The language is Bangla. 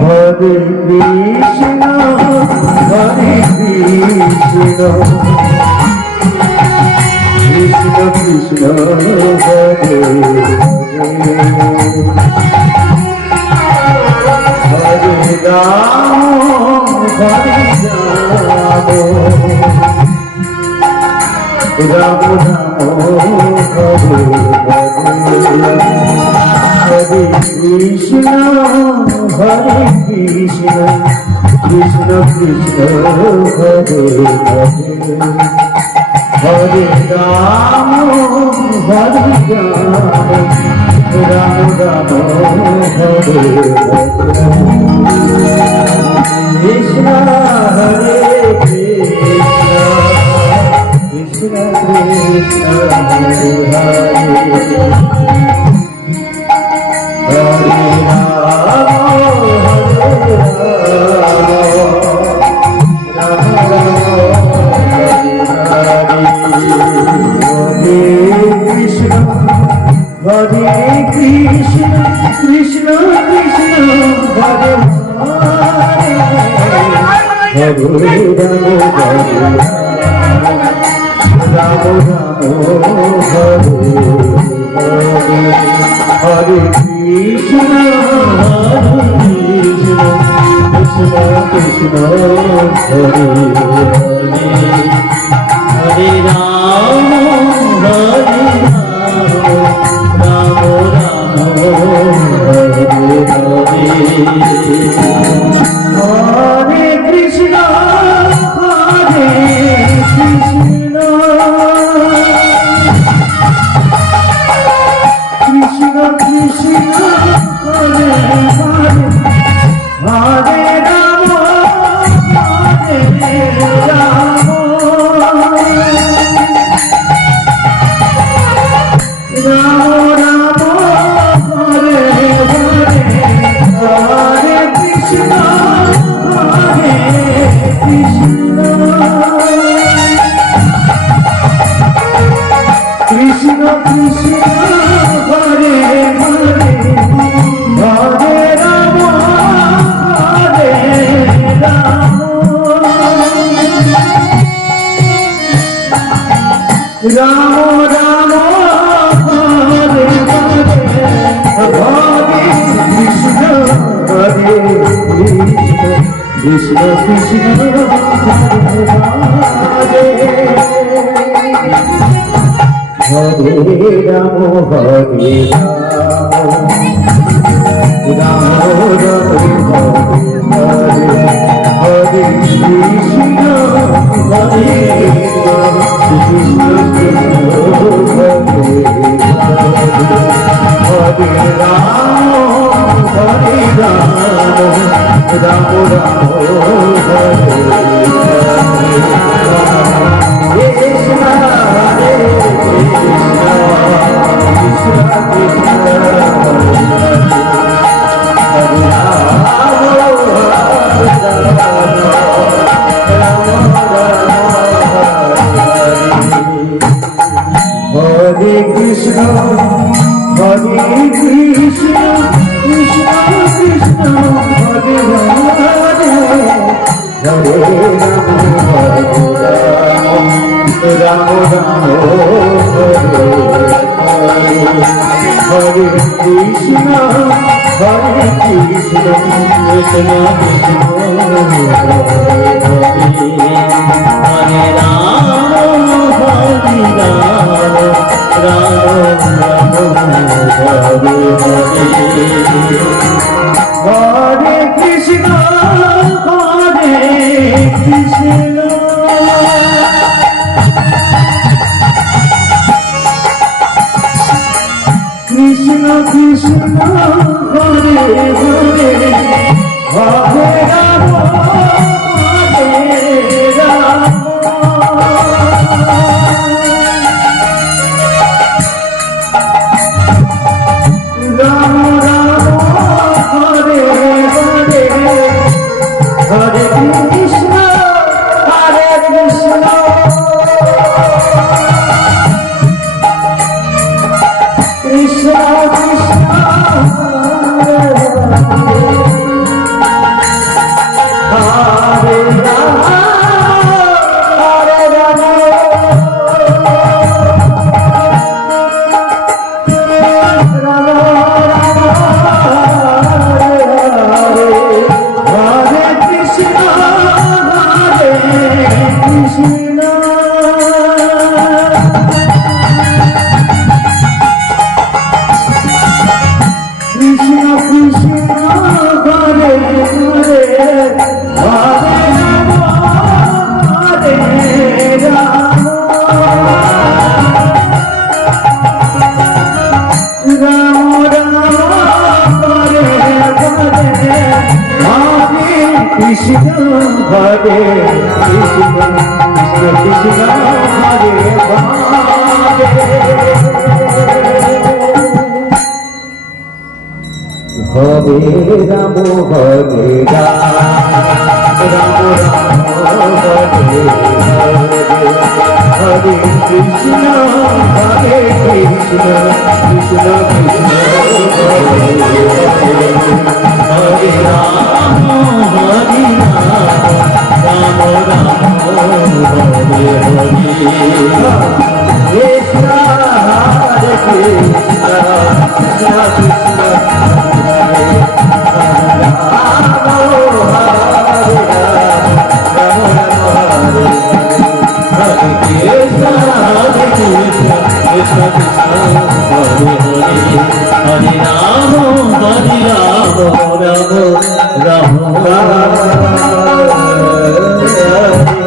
Hare Krishna, Hare Krishna, Krishna Krishna, Hare Hare, Hare Ram, Hare Ram, Ram Ram, Hare Hare. Hare Krishna, Hare Krishna, Krishna Krishna, Hare Hare, Hare Ram, Hare Ram, Ram Ram, Hare Hare. Krishna, Hare Krishna, Krishna Krishna, Hare Hare. Hare Krishna, Krishna Krishna, Hare Hare, Hare Rama, Hare Hare, Hare Krishna, Krishna Krishna, Hare Hare, Hare Rama, Hare Hare Krishna, Hare Krishna, Krishna Krishna, Hare Hare, Hare Rama, Hare Rama, Rama Hare Krishna, Hare Krishna, Krishna Krishna, Hare Hare, Hare Rama, Hare Rama, Rama Rama, Hare Hare, Hare Krishna, Hare Krishna, Krishna Krishna, Hare Hare, Hare Rama, Hare Rama, Hare Krishna, Hare Krishna, Hare Rama, Hare Rama, Rama Rama, Hare Hare, Krishna, Hare Krishna, Krishna Krishna, Hare Hare Krishna, Hare Krishna, Krishna Krishna, Hare Hare, Hare Rama, Rama Rama, Hare Krishna, Hare Krishna, Krishna Krishna, Hare Rama, Hare Rama, Rama Rama, Hare Hare Krishna, Hare Krishna, Krishna Krishna, Hare Hare, Hare Rama, Hare Rama, Rama Rama, Hare Hare, Hare Krishna, Hare Krishna, Krishna Krishna, Hare Hare, Krishna Krishna Hare Hare Hare Ram Hare Ram Ram Ram Hare Hare Hare Krishna Hare Krishna Krishna Krishna Hare Hare Hare Ram Hare Ram Ram Ram Hare Hare Hare Krishna Hare Krishna Krishna Krishna Hare Hare Ram Hare Ram Ram Ram Hare Hare Krishna Hare Krishna Krishna Krishna Hare Ram Ram Ram